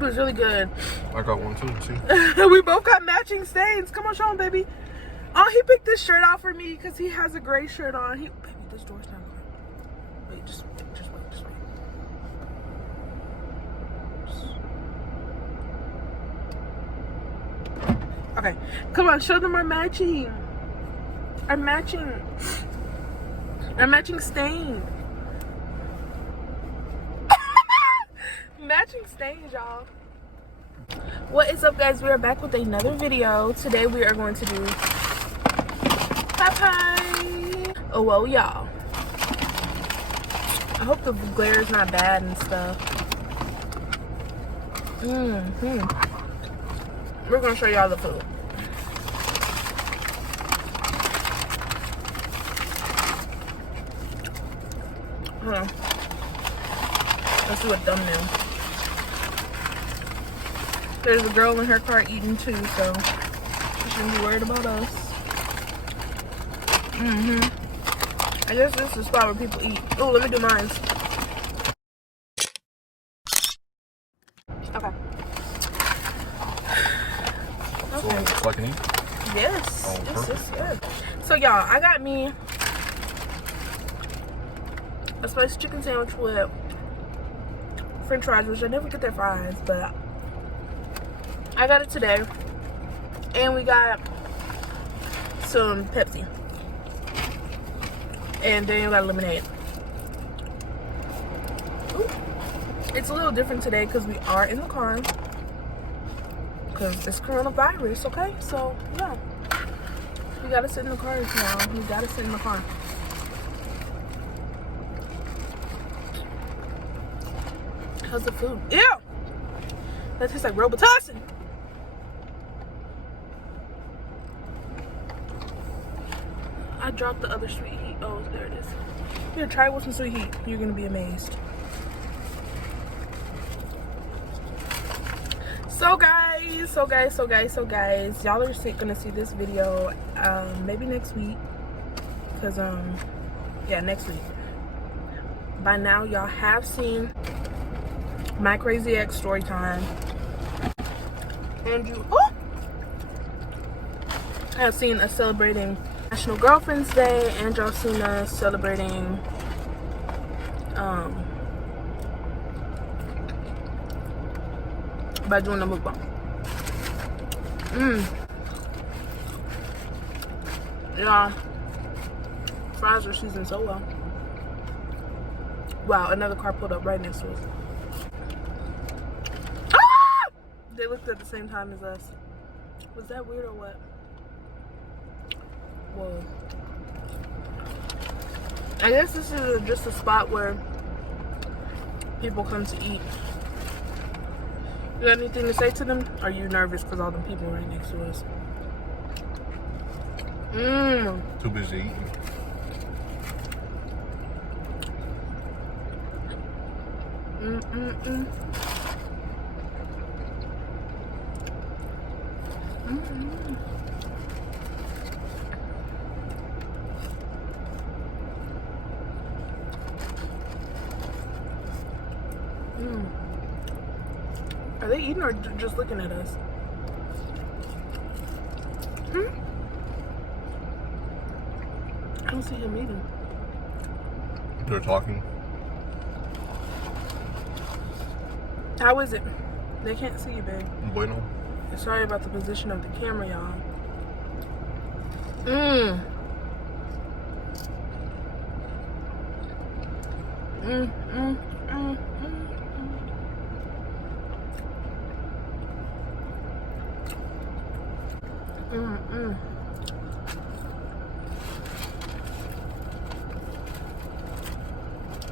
food was really good. I got one too, see? We both got matching stains. Come on, show him, baby. Oh, he picked this shirt out for me because he has a gray shirt on. Baby, this door's not open. Wait, just wait. Okay, come on, show them our matching stain. Matching stains, y'all. What is up, guys? We are back with another video. Today we are going to do Popeyes. Oh well, y'all, I hope the glare is not bad and stuff. We're gonna show y'all the food. Hold on. Let's do a thumbnail. There's a girl in her car eating too, so she shouldn't be worried about us. I guess this is the spot where people eat. Oh, let me do mine. Okay. So I can eat? Yes. Oh, Yes. So y'all, I got me a spicy chicken sandwich with French fries, which I never get their fries, but I got it today. And we got some Pepsi. And Daniel got lemonade. Ooh. It's a little different today because we are in the car. Because it's coronavirus, okay? So, yeah. We gotta sit in the car now. We gotta sit in the car. How's the food? Ew! That tastes like Robitussin. I dropped the other sweet heat. Oh, there it is. Here, try it with some sweet heat. You're gonna be amazed. So guys, y'all are gonna see this video maybe next week, because yeah, next week. By now y'all have seen my crazy ex story time, and you have seen us celebrating National Girlfriend's Day, and y'all seen us celebrating by doing the mukbang. Yeah, fries are seasoned so well. Wow, another car pulled up right next to us. Ah! They looked at the same time as us. Was that weird or what? Whoa. I guess this is just a spot where people come to eat. You got anything to say to them? Are you nervous because all the people right next to us? Too busy eating. Are they eating or just looking at us? I don't see him eating. They're talking. How is it? They can't see you, babe. Bueno. Sorry about the position of the camera, y'all.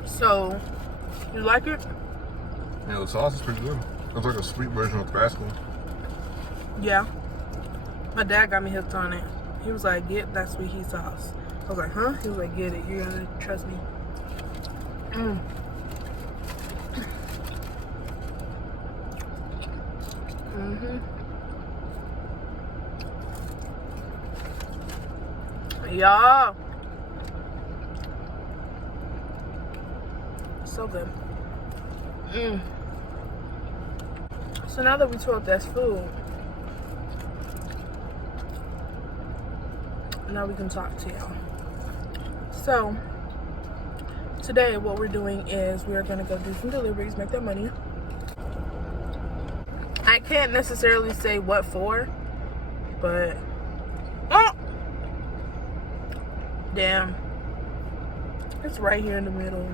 So, you like it? Yeah, the sauce is pretty good. It's like a sweet version of Tabasco. Yeah. My dad got me hooked on it. He was like, get that sweet heat sauce. I was like, huh? He was like, get it. You're gonna trust me. Yeah. So good. So now that we talked that's food, now we can talk to y'all. So today what we're doing is we're gonna go do some deliveries, make that money. I can't necessarily say what for, but oh damn, it's right here in the middle.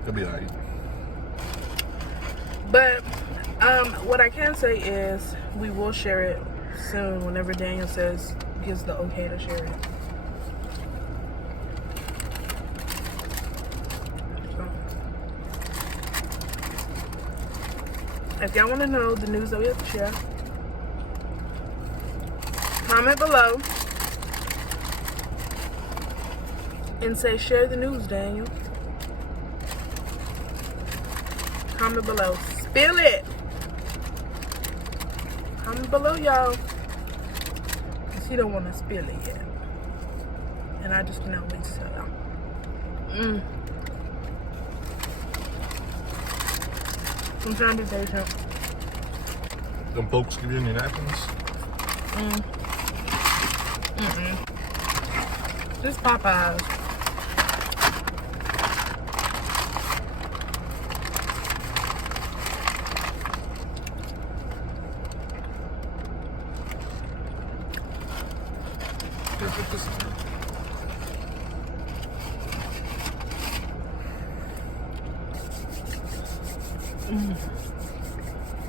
It'll be alright. But what I can say is we will share it soon whenever Daniel gives the okay to share it. So, if y'all want to know the news that we have to share, comment below and say share the news, Daniel. Comment below. Spill it. Comment below, y'all. Because he don't want to spill it yet. And I just cannot wait to tell y'all. I'm trying to be patient. Them folks give you any napkins? Just Popeyes.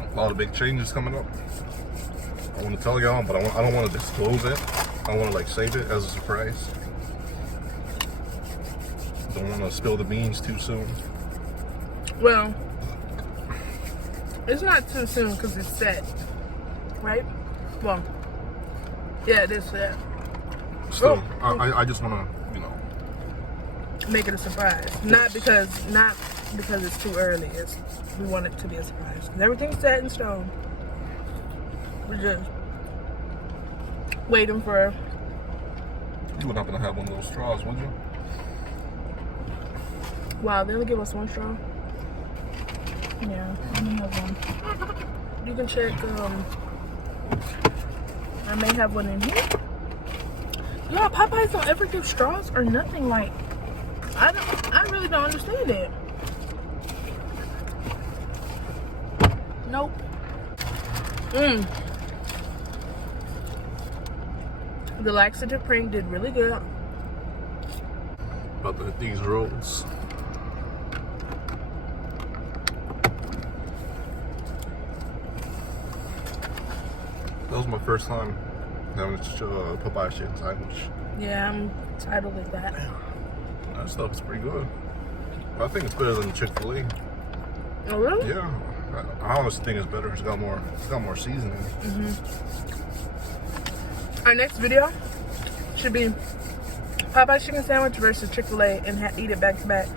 A lot of big changes coming up. I want to tell y'all, but I don't want to disclose it. I want to like save it as a surprise. Don't want to spill the beans too soon. Well, it's not too soon because it's set, right? Well, yeah, it is set. Still, I just want to, make it a surprise. Not because it's too early. We want it to be a surprise. Everything's set in stone. We're just waiting for. You were not gonna have one of those straws, would you? Wow, they only give us one straw. Yeah, I only have one. You can check. I may have one in here. Yeah, Popeyes don't ever give straws or nothing. Like, I really don't understand it. Nope. The laxative prank did really good. About to hit these rolls. That was my first time having a Popeyes chicken sandwich. Yeah, I'm titled like that. That stuff is pretty good. I think it's better than Chick-fil-A. Oh really? Yeah, I honestly think it's better. It's got more seasoning. Our next video should be Popeyes chicken sandwich versus Chick-fil-A and eat it back to back.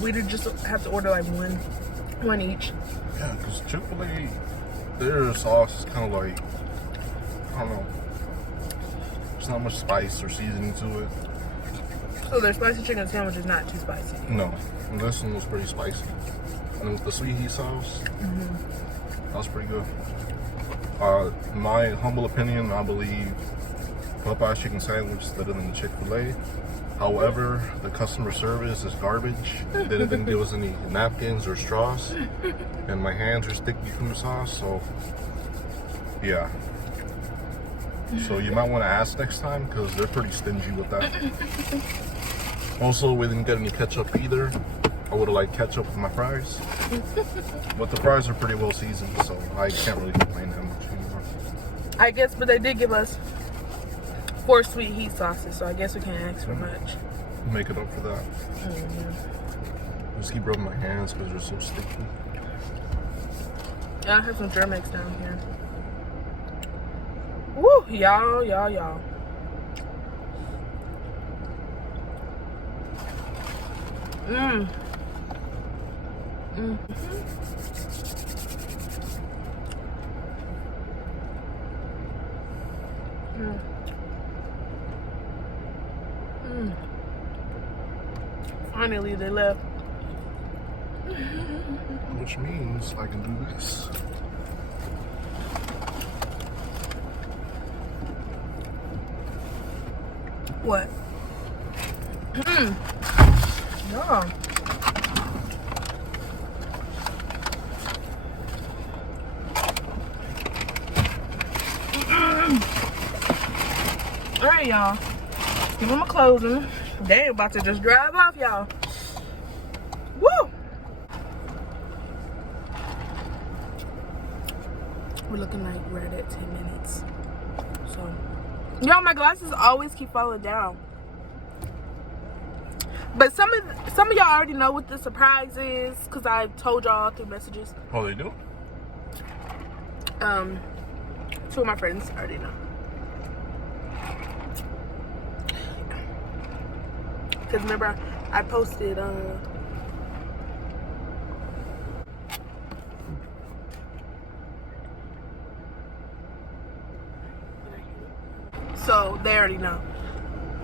We'd just have to order like one each. Yeah, because Chick-fil-A, their sauce is kind of like, I don't know. There's not much spice or seasoning to it. So their spicy chicken sandwich is not too spicy. No, and this one was pretty spicy. And with the sweet heat sauce, that was pretty good. In my humble opinion, I believe Popeye's chicken sandwich is better than the Chick-fil-A. However, the customer service is garbage. They didn't give us any napkins or straws, and my hands are sticky from the sauce. So, yeah. So you might want to ask next time because they're pretty stingy with that. Also, we didn't get any ketchup either. I would have liked ketchup with my fries. But the fries are pretty well seasoned, so I can't really complain that much anymore. I guess, but they did give us 4 sweet heat sauces, so I guess we can't ask for much. Make it up for that. Just keep rubbing my hands because they're so sticky. Yeah, I have some Germex down here. Woo, y'all. Finally, they left. which means I can do this. What? No. All right, y'all. Give them a closing. They about to just drive off, y'all. Woo! We're looking like we're at 10 minutes. So, y'all, my glasses always keep falling down. But some of y'all already know what the surprise is because I told y'all through messages. Oh, they do? Two of my friends already know. Because remember, I posted so they already know.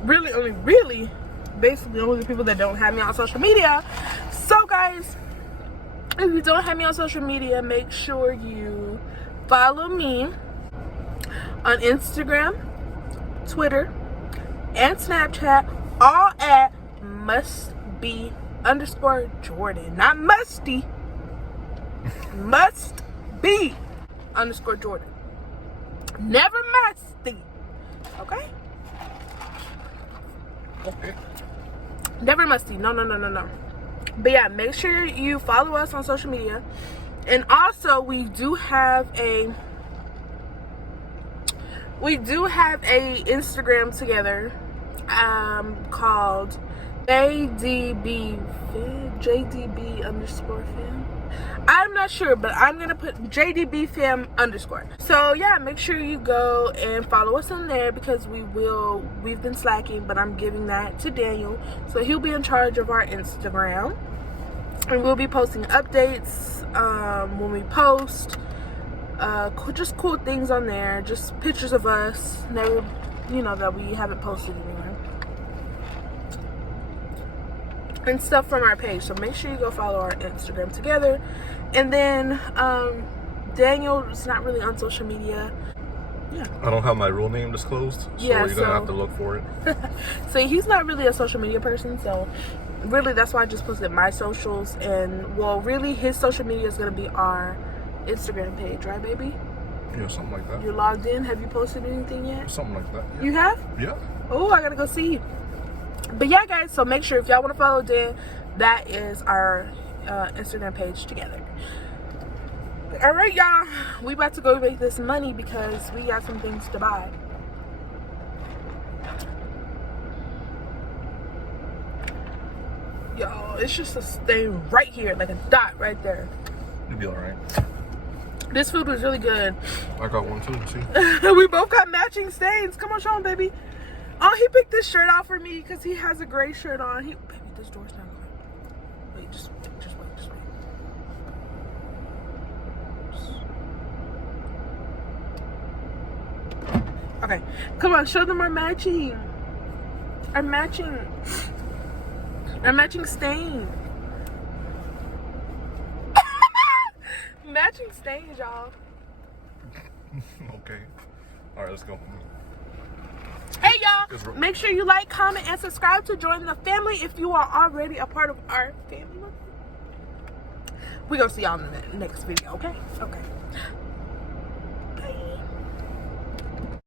Really, basically only the people that don't have me on social media. So guys, if you don't have me on social media, make sure you follow me on Instagram, Twitter, and Snapchat, all at mustbe_Jordan. Not musty. mustbe_Jordan. Never musty. Okay? Okay. Never musty. No. But yeah, make sure you follow us on social media. And also, we do have a Instagram together called JDB_fam. I'm not sure, but I'm gonna put JDB_fam_. So yeah, make sure you go and follow us on there because we've been slacking, but I'm giving that to Daniel, so he'll be in charge of our Instagram, and we'll be posting updates when we post, just cool things on there, just pictures of us, never, that we haven't posted anywhere, and stuff from our page. So make sure you go follow our Instagram together. And then Daniel is not really on social media. Yeah, I don't have my real name disclosed, so you're gonna have to look for it. So he's not really a social media person, so really that's why I just posted my socials. And well, really his social media is gonna be our Instagram page, right baby? Yeah, something like that. You're logged in? Have you posted anything yet? Something like that, yeah. You have? Yeah. Oh, I gotta go see. But yeah, guys, so make sure if y'all want to follow Dan, that is our Instagram page together. All right, y'all, we about to go make this money because we got some things to buy. Y'all, it's just a stain right here, like a dot right there. You'll be all right. This food was really good. I got one too, see? We both got matching stains. Come on, show him, baby. Oh, he picked this shirt out for me because he has a gray shirt on. Baby, this door's not going. Wait, just wait. Okay, come on, show them our matching stain. Matching stains, y'all. Okay. All right, let's go. Hey y'all, make sure you like, comment, and subscribe to join the family if you are already a part of our family. We're gonna see y'all in the next video, okay?